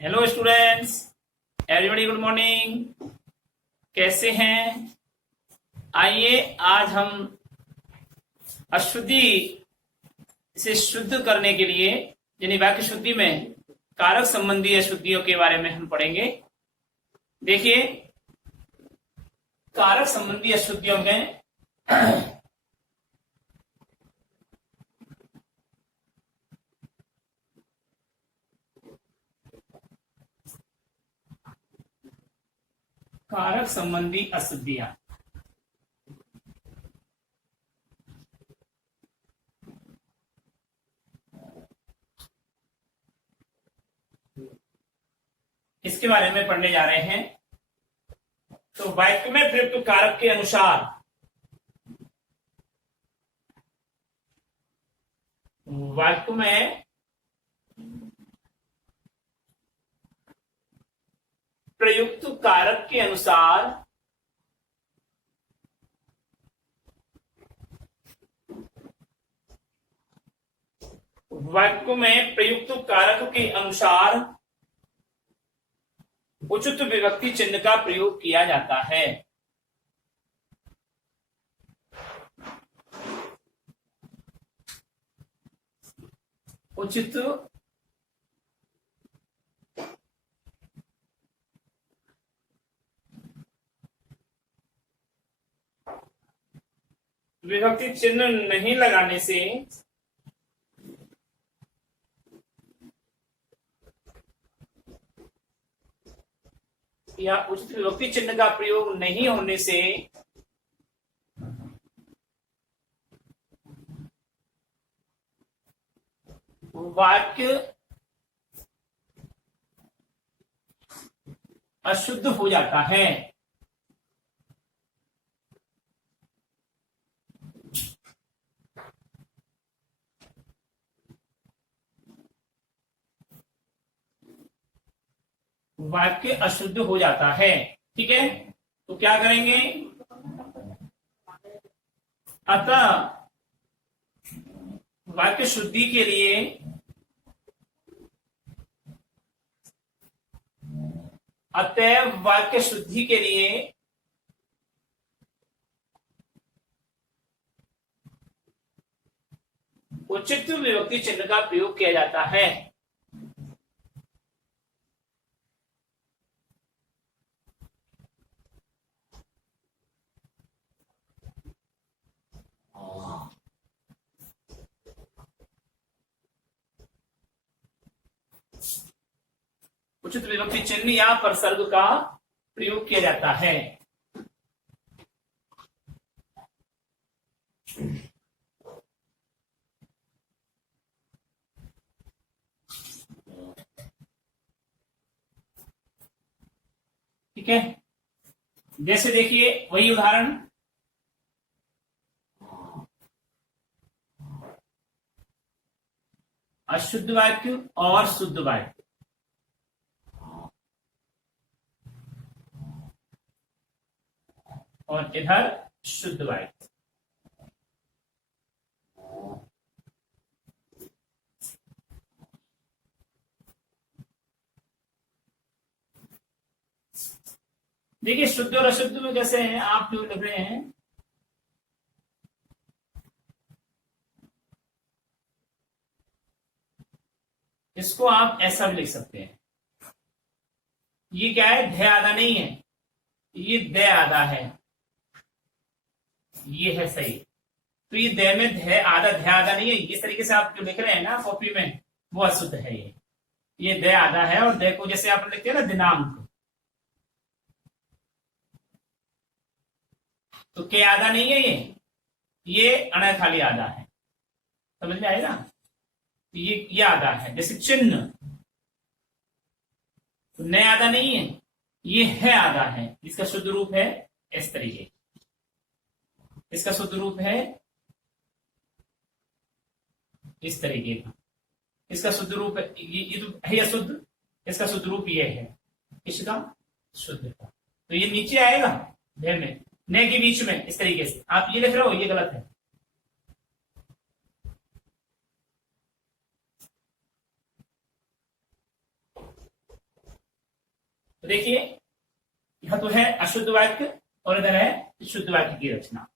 Hello students, everybody good morning. कैसे हैं? आइए आज हम अशुद्धि से शुद्ध करने के लिए यानी वाक्य शुद्धि में कारक संबंधी अशुद्धियों के बारे में हम पढ़ेंगे। देखिए, कारक संबंधी अशुद्धियों में कारक संबंधी अशुद्धियां। इसके बारे में पढ़ने जा रहे हैं। तो वाक्य में प्रयुक्त कारक के अनुसार वाक्य में प्रयुक्त कारक के अनुसार वाक्य में प्रयुक्त कारक के अनुसार उचित विभक्ति चिन्ह का प्रयोग किया जाता है। उचित विभक्ति चिन्ह नहीं लगाने से या उचित विभक्ति चिन्ह का प्रयोग नहीं होने से वाक्य अशुद्ध हो जाता है। वाक्य अशुद्ध हो जाता है। ठीक है, तो क्या करेंगे? अतः वाक्य शुद्धि के लिए अतएव वाक्य शुद्धि के लिए उचित विभक्ति चिन्ह का प्रयोग किया जाता है। उचित विभक्ति चिन्ह या परसर्ग का प्रयोग किया जाता है। ठीक है, जैसे देखिए वही उदाहरण, अशुद्ध वाक्य और शुद्ध वाक्य। और इधर शुद्ध वाक्य। देखिए, शुद्ध और अशुद्ध में कैसे हैं, आप जो लिख रहे हैं इसको आप ऐसा भी लिख सकते हैं। ये क्या है? ध्य आधा नहीं है, ये द आधा है। ये है सही। तो ये द में ध्य आधा नहीं है। इस तरीके से आप जो लिख रहे हैं ना कॉपी में, वो अशुद्ध है। ये द आधा है और द को जैसे आप लिखते हैं ना दिनांक, तो के आधा नहीं है। ये अण खाली आधा है। समझ में आएगा? ये आधा है। जैसे चिन्ह, तो न आधा नहीं है, ये है आधा है। इसका शुद्ध रूप है इस तरीके, इसका शुद्ध रूप है इस तरीके का। इसका शुद्ध रूप है ये तो है अशुद्ध, इसका शुद्ध रूप ये है। इसका शुद्ध का तो ये नीचे आएगा ध्यान में, न के बीच में इस तरीके से आप ये लिख रहे हो, ये गलत है। तो देखिए यह तो है अशुद्ध वाक्य और इधर है शुद्ध वाक्य की रचना।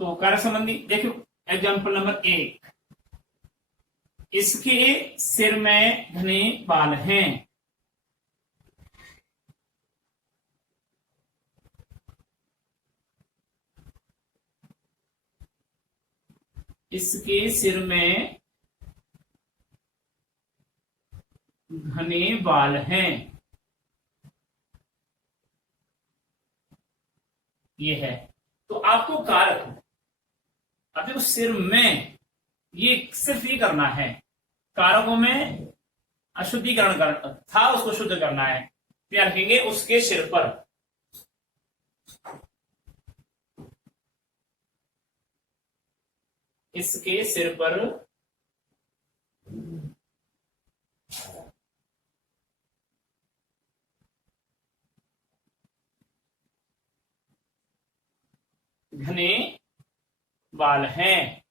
तो कार्य संबंधी देखो एग्जाम्पल नंबर 1, इसके सिर में घने बाल हैं। इसके सिर में घने बाल हैं, ये है। तो आपको कारक अब देखो सिर में ये सिर्फ ये करना है, कारकों में अशुद्धिकरण करना था, उसको शुद्ध करना है। क्या रखेंगे उसके सिर पर, इसके सिर पर घने बाल हैं।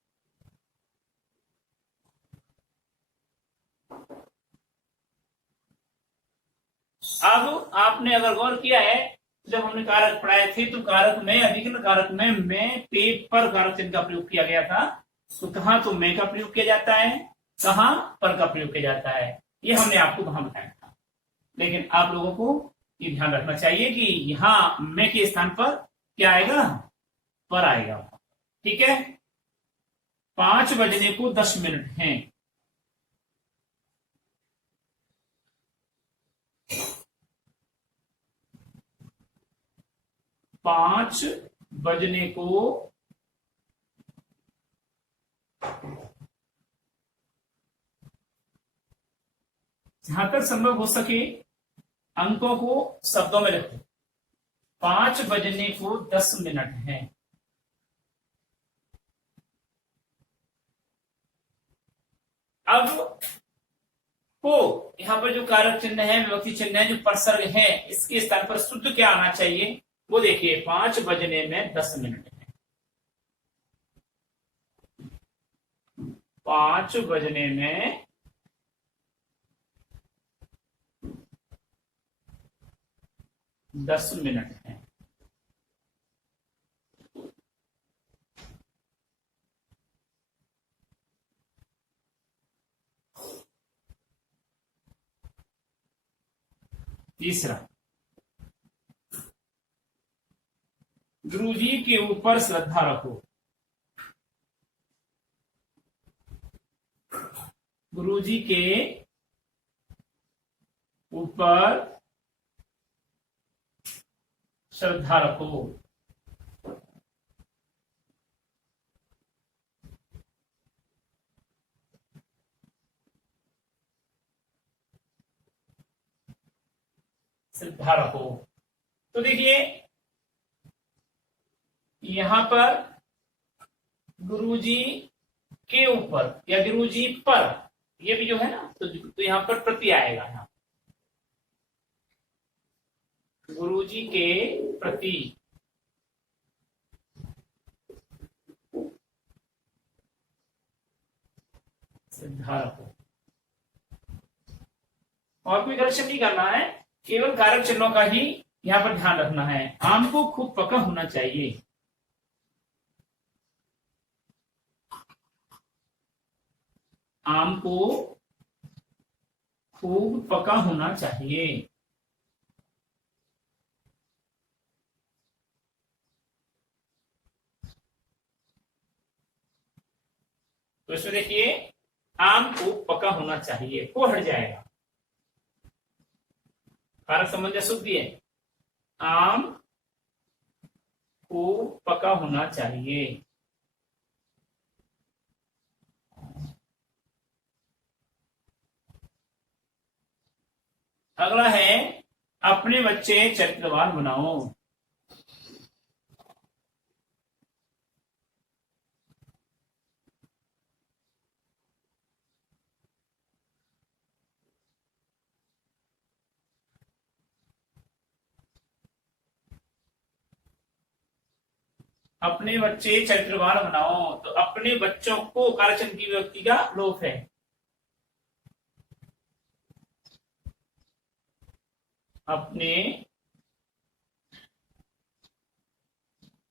अब आपने अगर गौर किया है, जब हमने कारक पढ़ाए थे तो कारक में अधिकरण कारक में मैं पे पर कारक चिन्ह का प्रयोग किया गया था। तो कहां तो मैं का प्रयोग किया जाता है, कहां पर का प्रयोग किया जाता है, ये हमने आपको कहां बताया था। लेकिन आप लोगों को ये ध्यान रखना चाहिए कि यहां मैं के स्थान पर क्या आएगा, पर आएगा। ठीक है, 5 बजने को 10 मिनट हैं। 5 बजने को जहां तक संभव हो सके अंकों को शब्दों में रखो। 5 बजने को 10 मिनट हैं। अब को यहां पर जो कारक चिन्ह है, विभक्ति चिन्ह है, जो परसर्ग है, इसके स्थान पर शुद्ध क्या आना चाहिए वो देखिए। 5 बजने में 10 मिनट है। 5 बजने में 10 मिनट है। तीसरा, गुरुजी के ऊपर श्रद्धा रखो। गुरुजी के ऊपर श्रद्धा रखो। श्रद्धा रखो। तो देखिए यहां पर गुरुजी के ऊपर या गुरुजी पर, ये भी जो है ना, तो यहां पर प्रति आएगा। यहां गुरुजी के प्रति श्रद्धा रखो। और कोई करेक्शन नहीं करना है, केवल कारक चिन्हों का ही यहां पर ध्यान रखना है। आम को खूब पका होना चाहिए। आम को खूब पका होना चाहिए। तो इसमें देखिए आम को पका होना चाहिए, को हट जाएगा। कारक संबंध शुद्ध है, आम को पका होना चाहिए। अगला है अपने बच्चे चरित्रवान बनाओ। अपने बच्चे चरित्रवान बनाओ। तो अपने बच्चों को कारकचिन्ह की विभक्ति का लोप है। अपने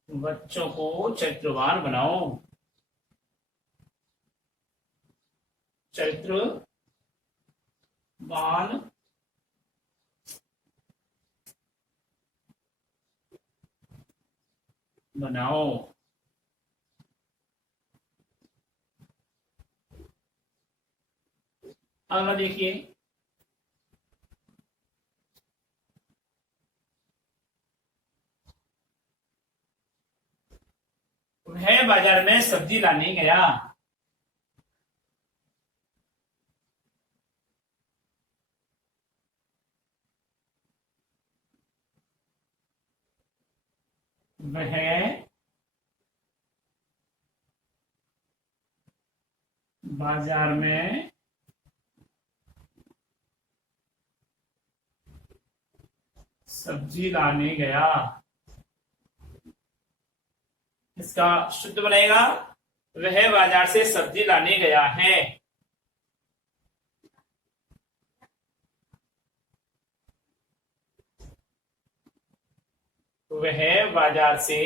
बच्चों को चरित्रवान बनाओ। चरित्रवान बनाओ। अगला देखिए, वह बाजार में सब्जी लाने गया। वह बाजार में सब्जी लाने गया। इसका शुद्ध बनेगा, वह बाजार से सब्जी लाने गया है। वह बाजार से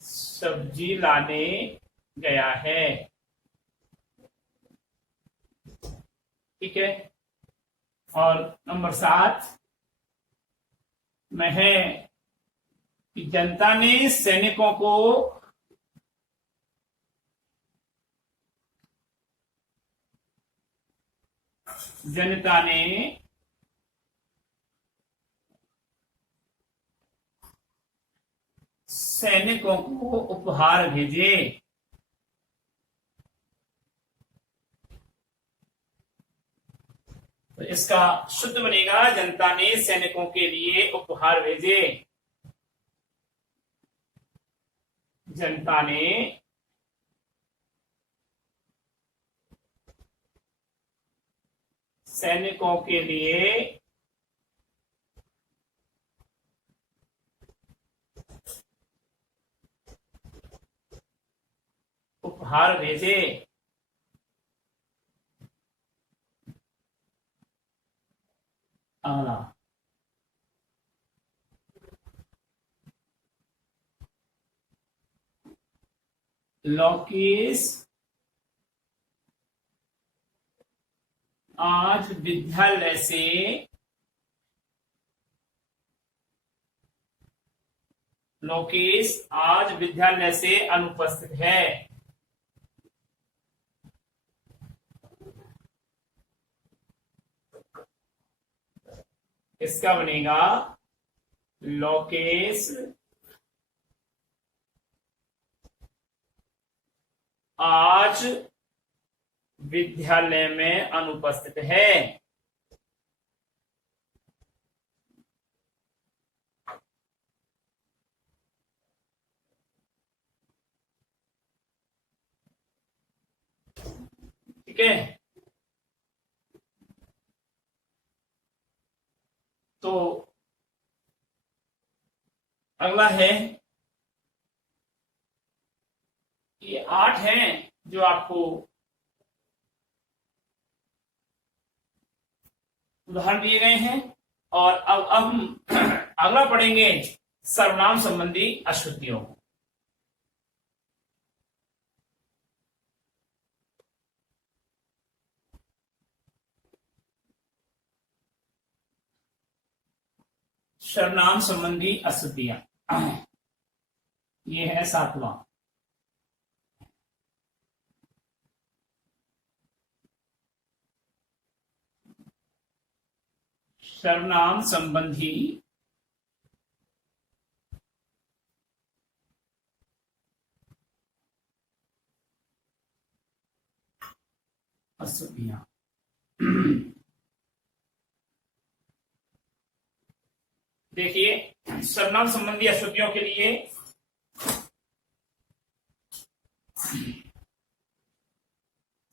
सब्जी लाने गया है। ठीक है। और नंबर 7, में है कि जनता ने सैनिकों को उपहार भेजे। तो इसका शुद्ध बनेगा, जनता ने सैनिकों के लिए उपहार भेजे। जनता ने सैनिकों के लिए उपहार भेजे। अगला, लोकेश आज विद्यालय से अनुपस्थित है। इसका बनेगा, लोकेश आज विद्यालय में अनुपस्थित है। ठीक है। तो अगला है, ये 8 हैं जो आपको उदाहरण दिए गए हैं। और अब हम अगला पढ़ेंगे सर्वनाम संबंधी अशुद्धियों को। सर्वनाम संबंधी अशुद्धियां, ये है 7वां। सर्वनाम संबंधी अशुद्धियां। देखिए, सर्वनाम संबंधी अशुद्धियों के लिए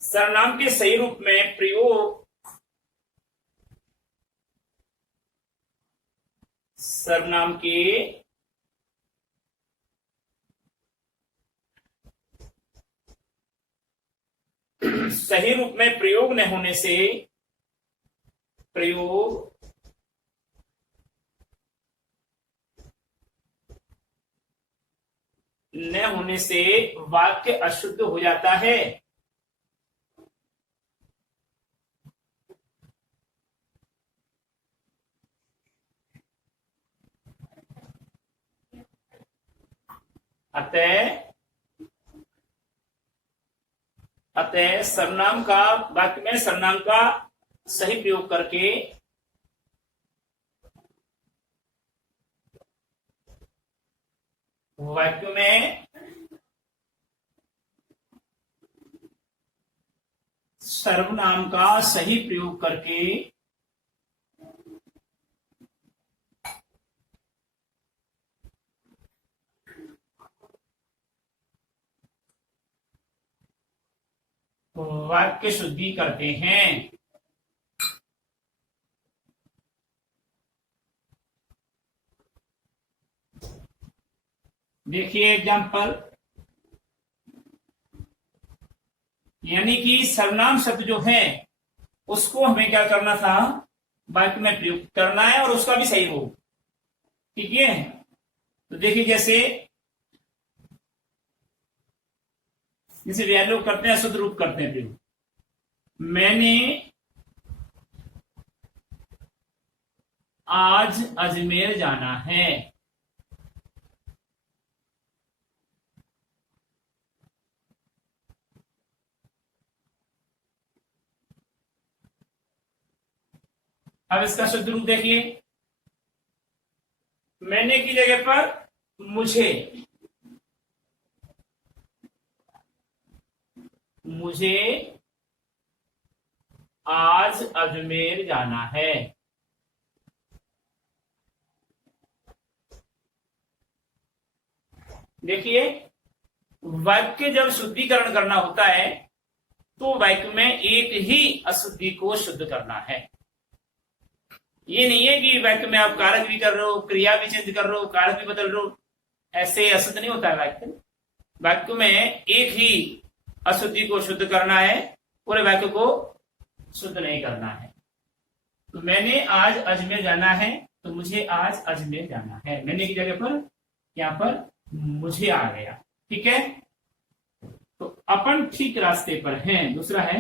सर्वनाम के सही रूप में प्रयोग सर्वनाम के सही रूप में प्रयोग न होने से प्रयोग न होने से वाक्य अशुद्ध हो जाता है। अतः सर्वनाम का वाक्य में सर्वनाम का सही प्रयोग करके वाक्य में सर्वनाम का सही प्रयोग करके वाक्य शुद्धि करते हैं। देखिए एग्जाम्पल, यानी कि सर्वनाम शब्द जो है उसको हमें क्या करना था, वाक्य में प्रयुक्त करना है और उसका भी सही हो। ठीक है, तो देखिए जैसे वैल्यू करते हैं, शुद्ध रूप करते हैं प्रयोग। मैंने आज अजमेर जाना है। अब इसका शुद्ध रूप देखिए, मैंने की जगह पर मुझे आज अजमेर जाना है। देखिए वाक्य जब शुद्धिकरण करना होता है तो वाक्य में एक ही अशुद्धि को शुद्ध करना है। ये नहीं है कि वाक्य में आप कारक भी कर रहे हो, क्रिया भी चेंज कर रहे हो, कारक भी बदल रहे हो, ऐसे अशुद्ध नहीं होता है वाक्य। वाक्य में एक ही अशुद्धि को शुद्ध करना है, पूरे वाक्य को शुद्ध नहीं करना है। तो मैंने आज अजमेर जाना है, तो मुझे आज अजमेर जाना है। मैंने की जगह पर यहां पर मुझे आ गया। ठीक है, तो अपन ठीक रास्ते पर हैं। दूसरा है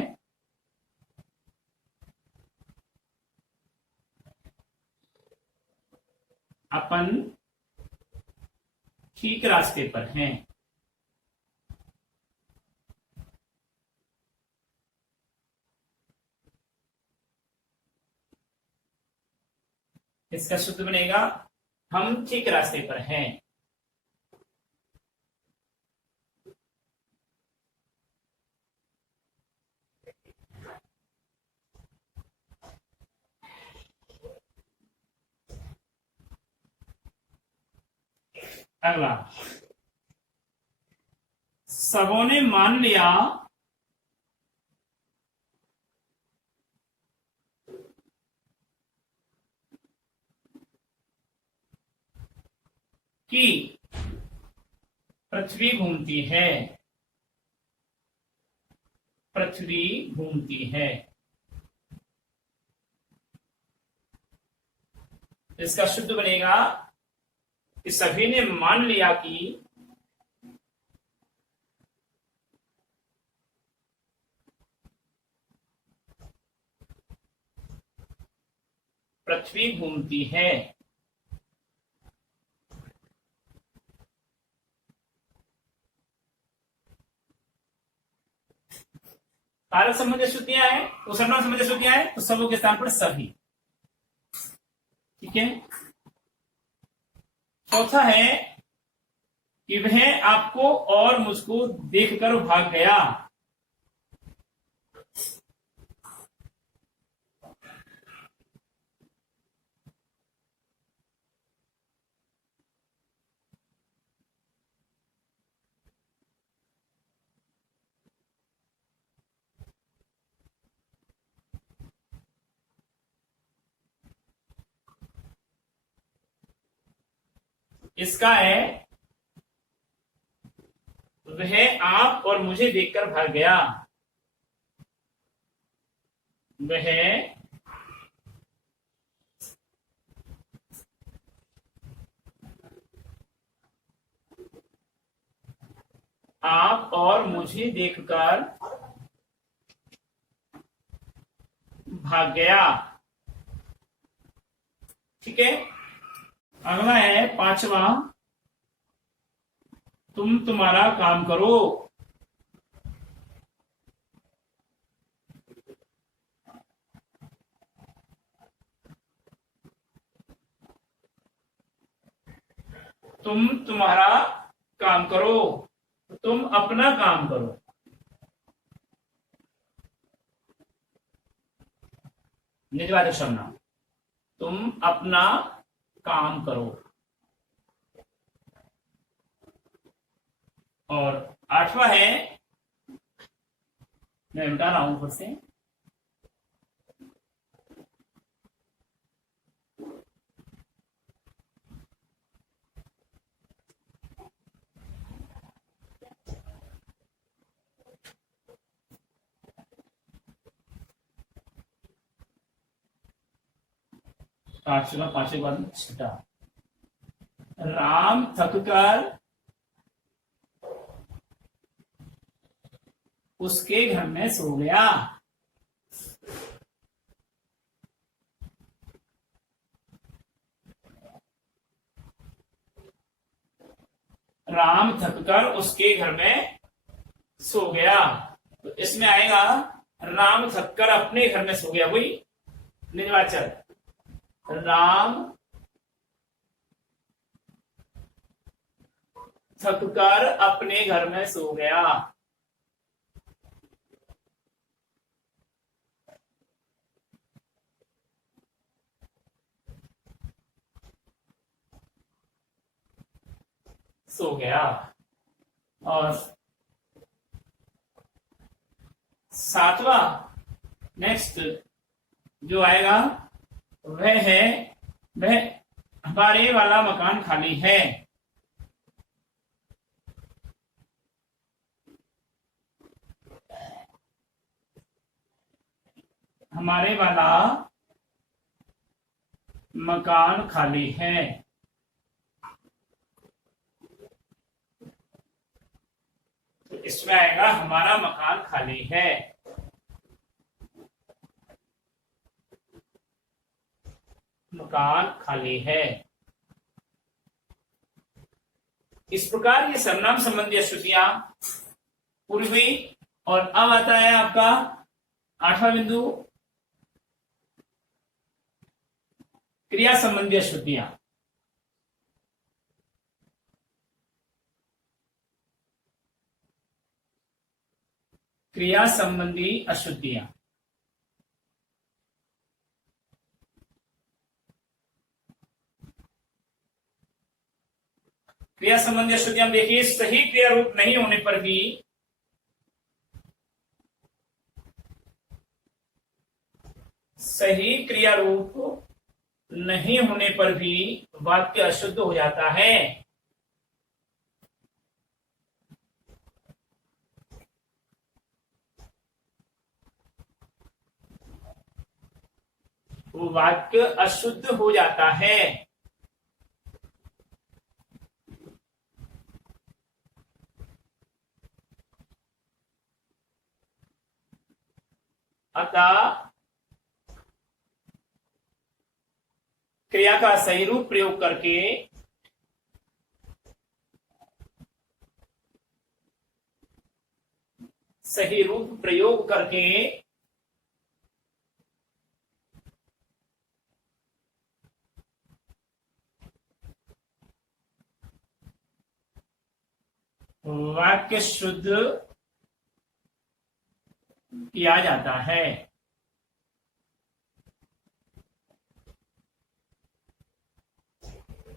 अपन ठीक रास्ते पर हैं। इसका शुद्ध बनेगा हम ठीक रास्ते पर हैं। अगला, सबों ने मान लिया कि पृथ्वी घूमती है। पृथ्वी घूमती है। इसका शुद्ध बनेगा कि सभी ने मान लिया कि पृथ्वी घूमती है। कारक संबंधी श्रुतियां हैं, तो सर्वनाम संबंधी श्रुतियां हैं, तो सबों के स्थान पर सभी। ठीक है, चौथा है कि वह आपको और मुझको देखकर भाग गया। इसका है वह आप और मुझे देखकर भाग गया। वह और मुझे देखकर भाग गया। ठीक है, अगला है पांचवा, तुम तुम्हारा काम करो। तुम तुम्हारा काम करो, तुम अपना काम करो। निर्वाचक सर्वनाम, तुम अपना काम करो। और आठवां है, मैं मिटा रहा हूं फिर से, आठवां पांचवें बाद छठा, राम थककर उसके घर में सो गया। राम थककर उसके घर में सो गया, तो इसमें आएगा राम थककर अपने घर में सो गया। वही निर्वाचक, राम थककर अपने घर में सो गया। सो गया। और सातवां नेक्स्ट जो आएगा वह है, वह हमारे वाला मकान खाली है। हमारे वाला मकान खाली है। तो इसमें आएगा हमारा मकान खाली है। मकान खाली है। इस प्रकार ये सर्वनाम संबंधी अश्रुतियां पूरी हुई। और अब आता है आपका आठवां बिंदु, क्रिया संबंधी अश्रुतियां। क्रिया संबंधी अशुद्धियां। क्रिया संबंधी अशुद्धियां देखिए, सही क्रिया रूप नहीं होने पर भी सही क्रिया रूप नहीं होने पर भी वाक्य अशुद्ध हो जाता है। वो वाक्य अशुद्ध हो जाता है। अतः क्रिया का सही रूप प्रयोग करके सही रूप प्रयोग करके वाक्य शुद्ध किया जाता है।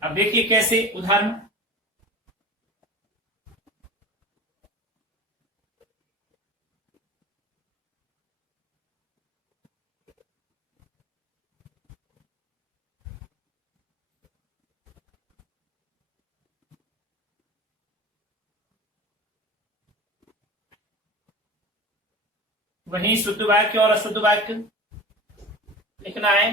अब देखिए कैसे उदाहरण, वहीं शुद्ध वाक्य और अशुद्ध वाक्य लिखना है।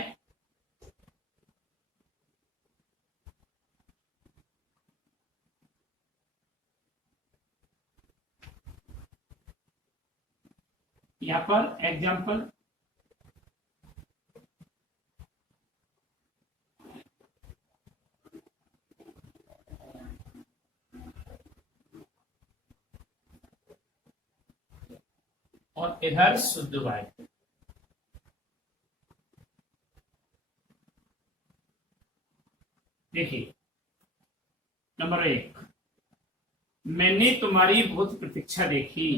यहां पर एग्जाम्पल, और इधर शुद्ध वाक्य। देखिए नंबर 1, मैंने तुम्हारी बहुत प्रतीक्षा देखी।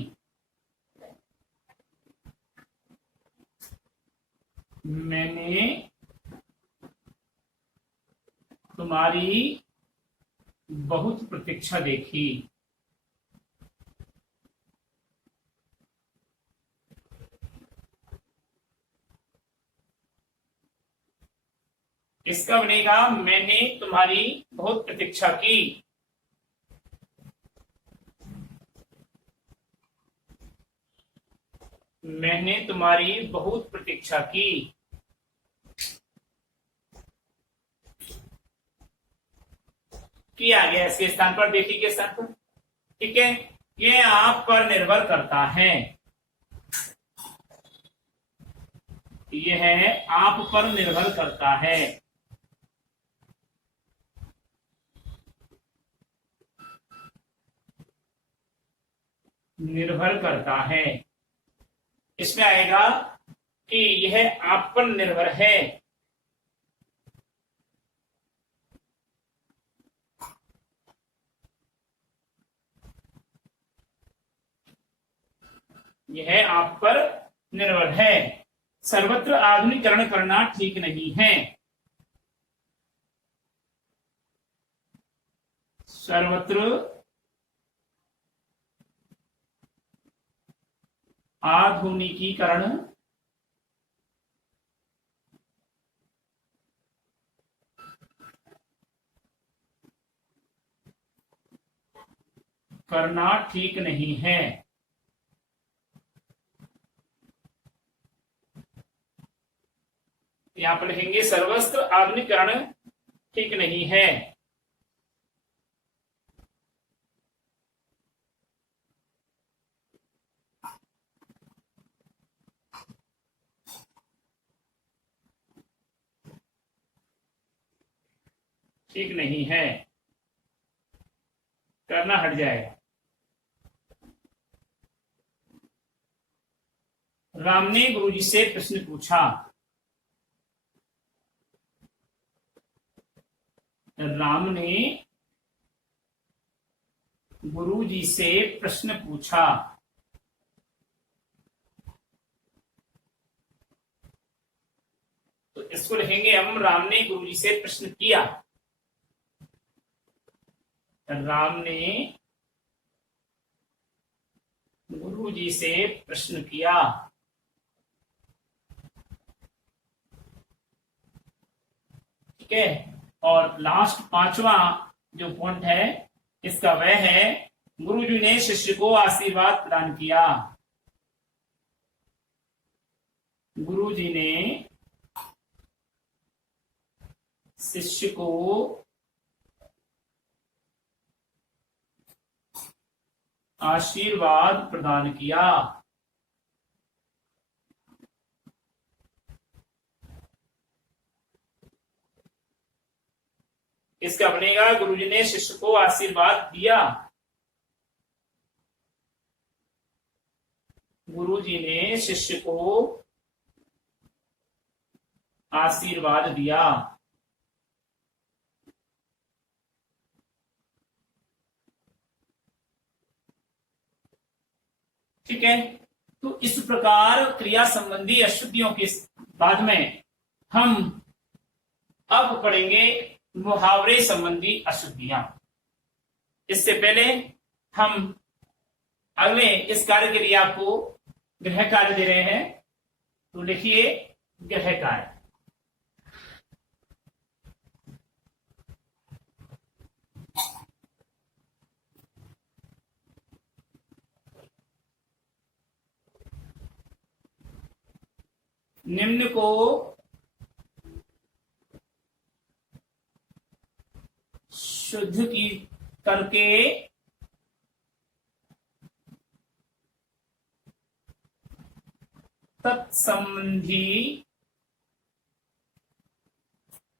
मैंने तुम्हारी बहुत प्रतीक्षा देखी। इसका बनेगा मैंने तुम्हारी बहुत प्रतीक्षा की। मैंने तुम्हारी बहुत प्रतीक्षा की। किया गया इसके स्थान पर, देखिए के स्थान पर। ठीक है, ये आप पर निर्भर करता है। यह आप पर निर्भर करता है। निर्भर करता है, इसमें आएगा कि यह आप पर निर्भर है। यह आप पर निर्भर है। सर्वत्र आधुनिकीकरण करना ठीक नहीं है। सर्वत्र आधुनिकीकरण करना ठीक नहीं है। यहां पर लिखेंगे सर्वत्र आधुनिकीकरण ठीक नहीं है। ठीक नहीं है, करना हट जाएगा। राम ने गुरुजी से प्रश्न पूछा। राम ने गुरुजी से प्रश्न पूछा। तो इसको लिखेंगे हम, राम ने गुरुजी से प्रश्न किया। राम ने गुरुजी से प्रश्न किया। ठीक है, और लास्ट पांचवा जो पॉइंट है इसका वह है, गुरुजी ने शिष्य को आशीर्वाद प्रदान किया। गुरुजी ने शिष्य को आशीर्वाद प्रदान किया। इसका बनेगा गुरुजी ने शिष्य को आशीर्वाद दिया। गुरुजी ने शिष्य को आशीर्वाद दिया। ठीक है, तो इस प्रकार क्रिया संबंधी अशुद्धियों के बाद में हम अब पढ़ेंगे मुहावरे संबंधी अशुद्धियां। इससे पहले हम अगले इस कार्य के लिए आपको गृह कार्य दे रहे हैं। तो लिखिए गृह कार्य। निम्न को शुद्ध की करके तत्संबंधी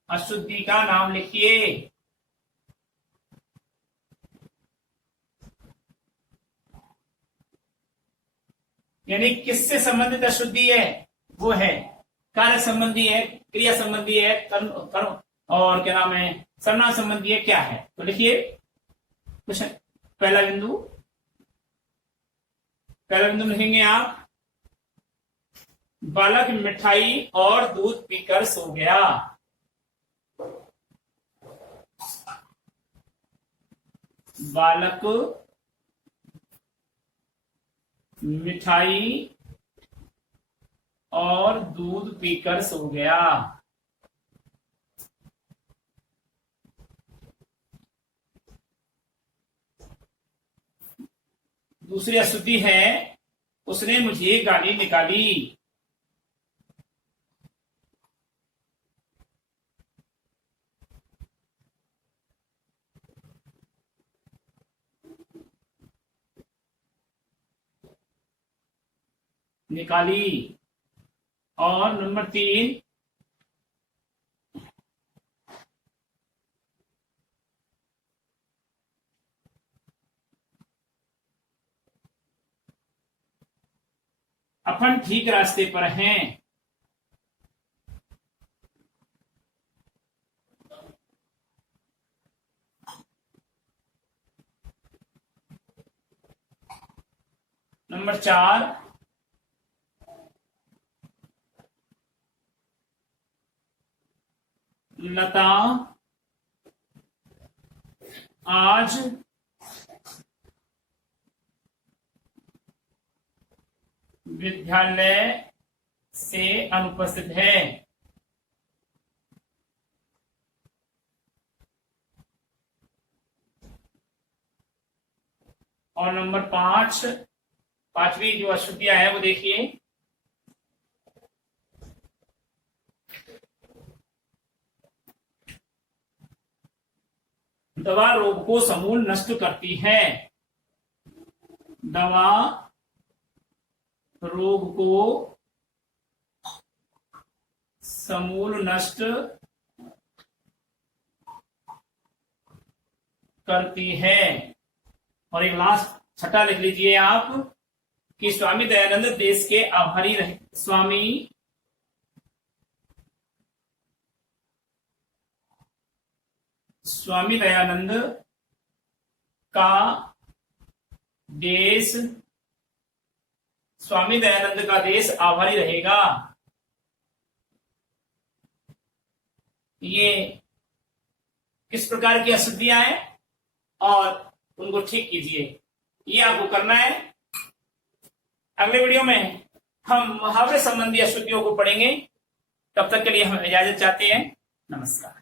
अशुद्धि का नाम लिखिए। यानी किससे संबंधित अशुद्धि है? वो है कार्य संबंधी है, क्रिया संबंधी है, कर्म और क्या नाम है, सर्वनाम संबंधी है, क्या है? तो लिखिए क्वेश्चन। पहला बिंदु लिखेंगे आप, बालक मिठाई और दूध पीकर सो गया। बालक मिठाई और दूध पीकर सो गया। दूसरी अशुद्धि है, उसने मुझे गाली निकाली। निकाली। और नंबर 3, अपन ठीक रास्ते पर हैं। नंबर 4, लता आज विद्यालय से अनुपस्थित है। और नंबर 5, पांचवी जो अशुद्धियां है वो देखिए, दवा रोग को समूल नष्ट करती है। दवा रोग को समूल नष्ट करती है। और एक लास्ट छठा लिख लीजिए आप कि स्वामी दयानंद देश के आभारी रहे। स्वामी दयानंद का देश, स्वामी दयानंद का देश आभारी रहेगा। ये किस प्रकार की अशुद्धियां हैं और उनको ठीक कीजिए, ये आपको करना है। अगले वीडियो में हम मुहावरे संबंधी अशुद्धियों को पढ़ेंगे। तब तक के लिए हम इजाजत चाहते हैं। नमस्कार।